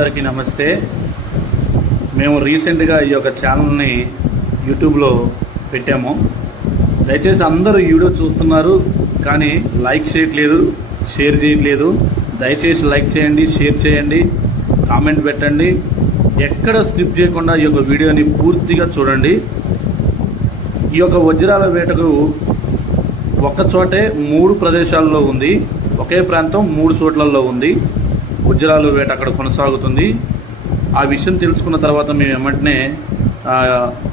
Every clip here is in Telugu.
అందరికీ నమస్తే. మేము రీసెంట్గా ఈ యొక్క ఛానల్ని యూట్యూబ్లో పెట్టాము. దయచేసి అందరూ ఈ వీడియో చూస్తున్నారు కానీ లైక్ చేయట్లేదు, షేర్ చేయట్లేదు. దయచేసి లైక్ చేయండి, షేర్ చేయండి, కామెంట్ పెట్టండి. ఎక్కడ స్కిప్ చేయకుండా ఈ యొక్క వీడియోని పూర్తిగా చూడండి. ఈ యొక్క వజ్రాల వేటకు ఒక్కచోటే 3 ప్రదేశాల్లో ఉంది. ఒకే ప్రాంతం 3 చోట్లలో ఉంది. వజ్రాల వేట అక్కడ కొనసాగుతుంది. ఆ విషయం తెలుసుకున్న తర్వాత మేము వెంటనే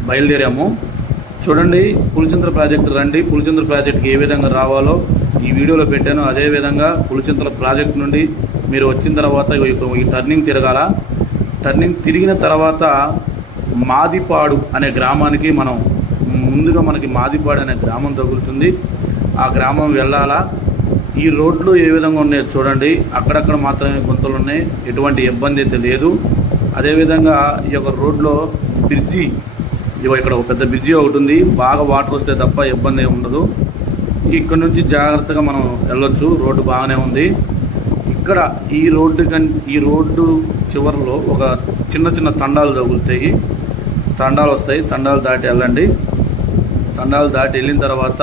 బయలుదేరాము. చూడండి, పులిచింతల ప్రాజెక్టు రండి. పులిచింతల ప్రాజెక్టుకి ఏ విధంగా రావాలో ఈ వీడియోలో పెట్టాను. అదేవిధంగా పులిచింతల ప్రాజెక్టు నుండి మీరు వచ్చిన తర్వాత ఈ టర్నింగ్ తిరగాల. టర్నింగ్ తిరిగిన తర్వాత మాదిపాడు అనే గ్రామానికి మనకి మాదిపాడు అనే గ్రామం తగులుతుంది. ఆ గ్రామం వెళ్ళాలా. ఈ రోడ్లు ఏ విధంగా ఉన్నాయో చూడండి. అక్కడక్కడ మాత్రమే గుంతలు ఉన్నాయి, ఎటువంటి ఇబ్బంది అయితే లేదు. అదేవిధంగా ఈ యొక్క రోడ్లో బ్రిడ్జి, ఇక్కడ ఒక పెద్ద బ్రిడ్జి ఒకటి ఉంది. బాగా వాటర్ వస్తే తప్ప ఇబ్బంది ఉండదు. ఇక్కడ నుంచి జాగ్రత్తగా మనం వెళ్ళొచ్చు. రోడ్డు బాగానే ఉంది. ఇక్కడ ఈ రోడ్డు చివరిలో ఒక చిన్న తండాలు తగులుతాయి, తండాలు వస్తాయి. తండాలు దాటి వెళ్ళండి. తండాలు దాటి వెళ్ళిన తర్వాత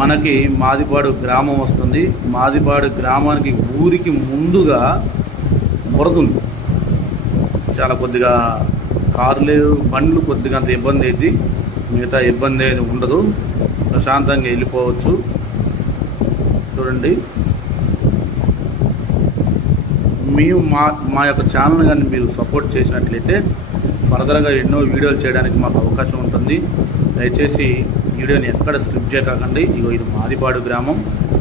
మనకి మాదిపాడు గ్రామం వస్తుంది. మాదిపాడు గ్రామానికి ఊరికి ముందుగా బురదలు, చాలా కొద్దిగా కార్లు బండ్లు కొద్దిగా అంత ఇబ్బంది అయింది. మిగతా ఇబ్బంది అనేది ఉండదు, ప్రశాంతంగా వెళ్ళిపోవచ్చు. చూడండి, మేము మా యొక్క ఛానల్ కానీ మీరు సపోర్ట్ చేసినట్లయితే ఫర్దర్గా ఎన్నో వీడియోలు చేయడానికి మాకు అవకాశం ఉంటుంది. దయచేసి వీడియోని ఎక్కడ స్కిప్ చేయకండి. ఇది మాదిపాడు గ్రామం.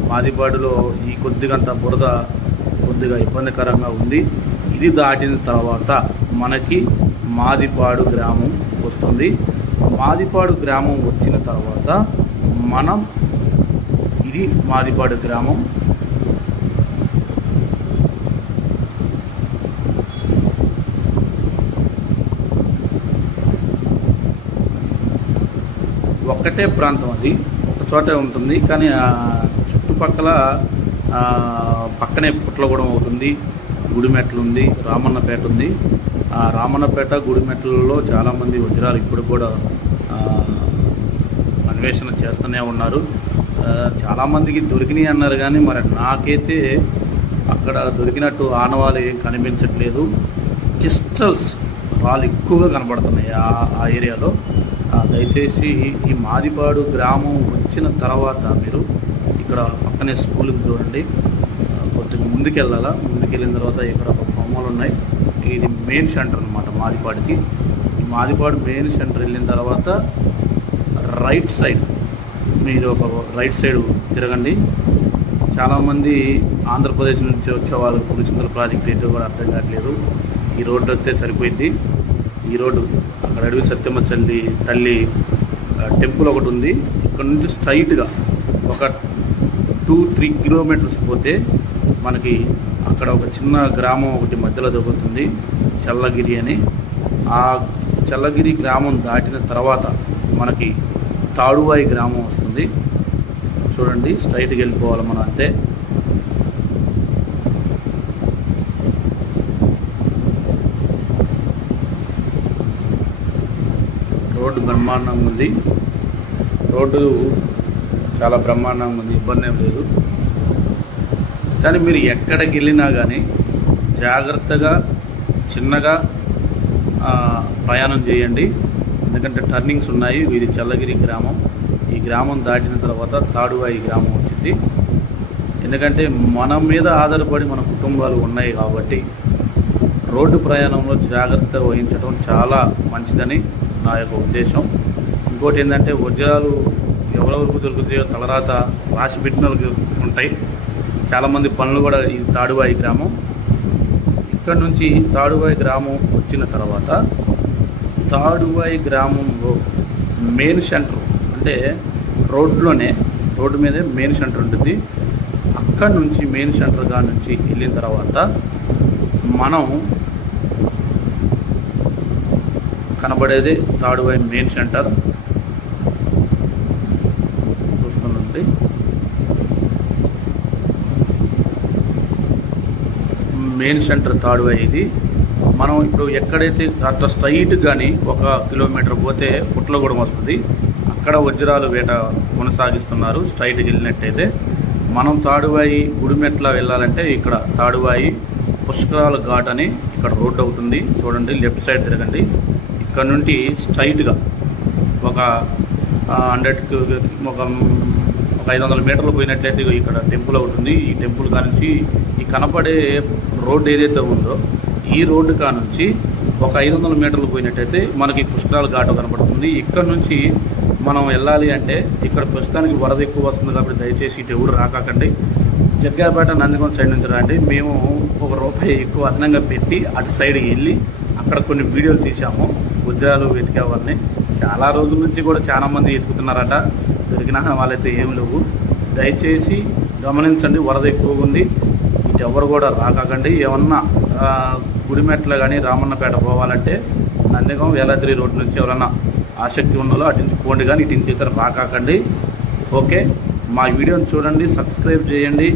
మాదిపాడులో ఈ కొద్దిగంత బురద కొద్దిగా ఇబ్బందికరంగా ఉంది. ఇది దాటిన తర్వాత మనకి మాదిపాడు గ్రామం వస్తుంది. మాదిపాడు గ్రామం వచ్చిన తర్వాత ఇది మాదిపాడు గ్రామం. ఒక్కటే ప్రాంతం, అది ఒక చోటే ఉంటుంది. కానీ చుట్టుపక్కల పక్కనే పుట్లగూడెం అవుతుంది, గుడిమెట్లు ఉంది, రామన్నపేట ఉంది. ఆ రామన్నపేట గుడిమెట్లలో చాలామంది వజ్రాలు ఇప్పుడు కూడా అన్వేషణ చేస్తూనే ఉన్నారు. చాలామందికి దొరికినాయి అన్నారు కానీ మరి నాకైతే అక్కడ దొరికినట్టు ఆనవాళ్ళు ఏం కనిపించట్లేదు. క్రిస్టల్స్ రాళ్ళు ఎక్కువగా కనబడుతున్నాయి ఆ ఏరియాలో. దయచేసి ఈ మాదిపాడు గ్రామం వచ్చిన తర్వాత మీరు ఇక్కడ పక్కనే స్కూల్కి చూడండి. కొద్దిగా ముందుకెళ్ళాలా. ముందుకెళ్ళిన తర్వాత ఇక్కడ ఒక బొమ్మలు ఉన్నాయి. ఇది మెయిన్ సెంటర్ అన్నమాట మాదిపాడుకి. ఈ మాదిపాడు మెయిన్ సెంటర్ వెళ్ళిన తర్వాత రైట్ సైడ్ రైట్ సైడ్ తిరగండి. చాలామంది ఆంధ్రప్రదేశ్ నుంచి వచ్చే వాళ్ళకి పులిచింతల ప్రాజెక్ట్ ఏంటో కూడా అర్థం కావట్లేదు. ఈ రోడ్డు వస్తే సరిపోయింది. ఈ రోడ్డు అక్కడ అడవి సత్యమ్మ తల్లి టెంపుల్ ఒకటి ఉంది. ఇక్కడ నుంచి స్ట్రైట్గా ఒక 2-3 కిలోమీటర్స్ పోతే మనకి అక్కడ ఒక చిన్న గ్రామం ఒకటి మధ్యలో దొరుకుతుంది, చల్లగిరి అని. ఆ చల్లగిరి గ్రామం దాటిన తర్వాత మనకి తాడువాయి గ్రామం వస్తుంది. చూడండి, స్ట్రైట్గా వెళ్ళిపోవాలి మనం అంతే. రోడ్డు బ్రహ్మాండంగా ఉంది. రోడ్డు చాలా బ్రహ్మాండంగా ఉంది, ఇబ్బంది ఏం లేదు. కానీ మీరు ఎక్కడికి వెళ్ళినా కానీ జాగ్రత్తగా చిన్నగా ప్రయాణం చేయండి. ఎందుకంటే టర్నింగ్స్ ఉన్నాయి. ఇది చల్లగిరి గ్రామం. ఈ గ్రామం దాటిన తర్వాత తాడువాయి గ్రామం వచ్చింది. ఎందుకంటే మన మీద ఆధారపడి మన కుటుంబాలు ఉన్నాయి కాబట్టి రోడ్డు ప్రయాణంలో జాగ్రత్త వహించడం చాలా మంచిదని నా యొక్క ఉద్దేశం. ఇంకోటి ఏంటంటే వజ్రాలు ఎవరెవరికి దొరుకుతాయో తలరాత రాసి పెట్టిన ఉంటాయి. చాలామంది పనులు కూడా ఈ తాడువాయి గ్రామం. ఇక్కడ నుంచి తాడువాయి గ్రామం వచ్చిన తర్వాత తాడువాయి గ్రామంలో మెయిన్ సెంటర్, అంటే రోడ్డు మీదే మెయిన్ సెంటర్ ఉంటుంది. అక్కడ నుంచి మెయిన్ సెంటర్గా నుంచి వెళ్ళిన తర్వాత మనం కనబడేది తాడువాయి మెయిన్ సెంటర్. చూస్తున్నది మెయిన్ సెంటర్ తాడువాయి ఇది. మనం ఇప్పుడు ఎక్కడైతే అట్లా స్ట్రైట్ కానీ 1 కిలోమీటర్ పోతే పుట్లగూడెం వస్తుంది. అక్కడ వజ్రాలు వేట కొనసాగిస్తున్నారు. స్ట్రైట్కి వెళ్ళినట్టయితే మనం తాడువాయి గుడిమెట్ల వెళ్ళాలంటే ఇక్కడ తాడువాయి పుష్కరాల ఘాట్ అని ఇక్కడ రోడ్డు అవుతుంది. చూడండి, లెఫ్ట్ సైడ్ తిరగండి. ఇక్కడ నుండి స్ట్రైట్గా ఒక 500 మీటర్లు పోయినట్లయితే ఇక్కడ టెంపుల్ అవుతుంది. ఈ టెంపుల్ కానుంచి ఈ కనపడే రోడ్డు ఏదైతే ఉందో ఈ రోడ్డు కానుంచి ఒక 500 మీటర్లు పోయినట్టయితే మనకి పుష్కరాల ఘాట్ కనపడుతుంది. ఇక్కడ నుంచి మనం వెళ్ళాలి అంటే ఇక్కడ ప్రస్తుతానికి వరద ఎక్కువ వస్తుంది కాబట్టి దయచేసి ఇటు ఎవరు రాకండి. జగ్గాపేట నందికొండ సైడ్ నుంచి రండి. మేము ₹1 ఎక్కువ అదనంగా పెట్టి అటు సైడ్కి వెళ్ళి అక్కడ కొన్ని వీడియోలు తీసాము. వజ్రాలు వెతికేవాళ్ళని చాలా రోజుల నుంచి కూడా చాలామంది వెతుకుతున్నారట. దొరికినా వాళ్ళైతే ఏం లేవు. దయచేసి గమనించండి, వరద ఎక్కువగా ఉంది. ఇటు ఎవరు కూడా రాకండి. ఏమన్నా గుడిమెట్ల కానీ రామన్నపేట పోవాలంటే నందిగం వేలాద్రి రోడ్డు నుంచి ఎవరన్నా ఆసక్తి ఉన్నదో అటు నుంచి పోండి, కానీ ఇటు నుంచి ఇతర రాకండి. ఓకే, మా వీడియోని చూడండి, సబ్స్క్రైబ్ చేయండి.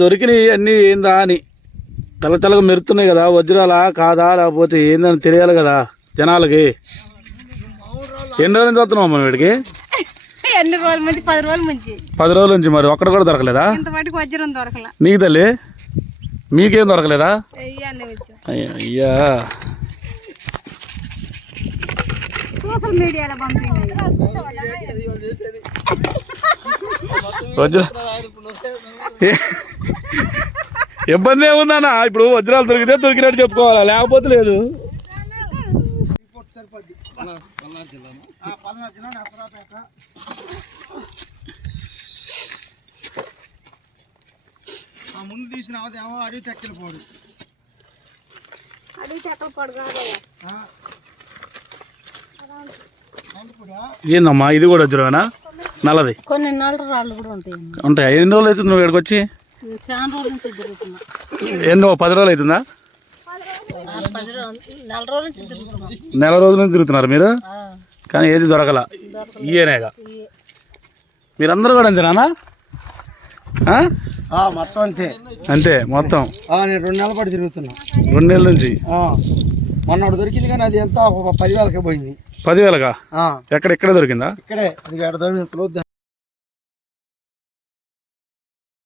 దొరికినాయి అన్నీ ఏందా అని తెల్లగా మెరుతున్నాయి కదా, వజ్రాలా కాదా లేకపోతే ఏందని తెలియాలి కదా జనాలకి. ఎన్ని రోజుల నుంచి వస్తున్నావు మనం వీడికి? 10 రోజుల నుంచి. మరి ఒక్కడ కూడా దొరకలేదా? నీకు తల్లి మీకేం దొరకలేదా? అయ్యా ఇబ్బంది ఏముందన్నా? ఇప్పుడు వజ్రాలు దొరికితే దొరికినట్టు చెప్పుకోవాలా, లేకపోతే లేదు. ముందు తీసిన అడిగి తెక్కలిపోడు. ఏందమ్మా ఇది కూడా వజ్రమేనా? నల్లది కొన్ని నల్ల రాళ్ళు కూడా ఉంటాయి. ఉంటాయి. ఎన్ని రోజులు అవుతుంది నువ్వు ఇక్కడికి వచ్చి? చాలా రోజుల నుంచి తిరుగుతున్నా. ఎన్నో 10 రోజులు అవుతుందా? నెల రోజుల నుంచి తిరుగుతున్నారు మీరు, కానీ ఏది దొరకల. ఈయనేగా మీరందరూ కూడా అంతేనా? మొత్తం అంతే అంతే మొత్తం. నేను 2 నెలల పాటు తిరుగుతున్నా. 2 నెలల నుంచి. మొన్న దొరికింది కానీ అది ఎంత 10,000కే పోయింది. 10,000కా? ఎక్కడ? ఇక్కడే దొరికిందా? ఇక్కడే.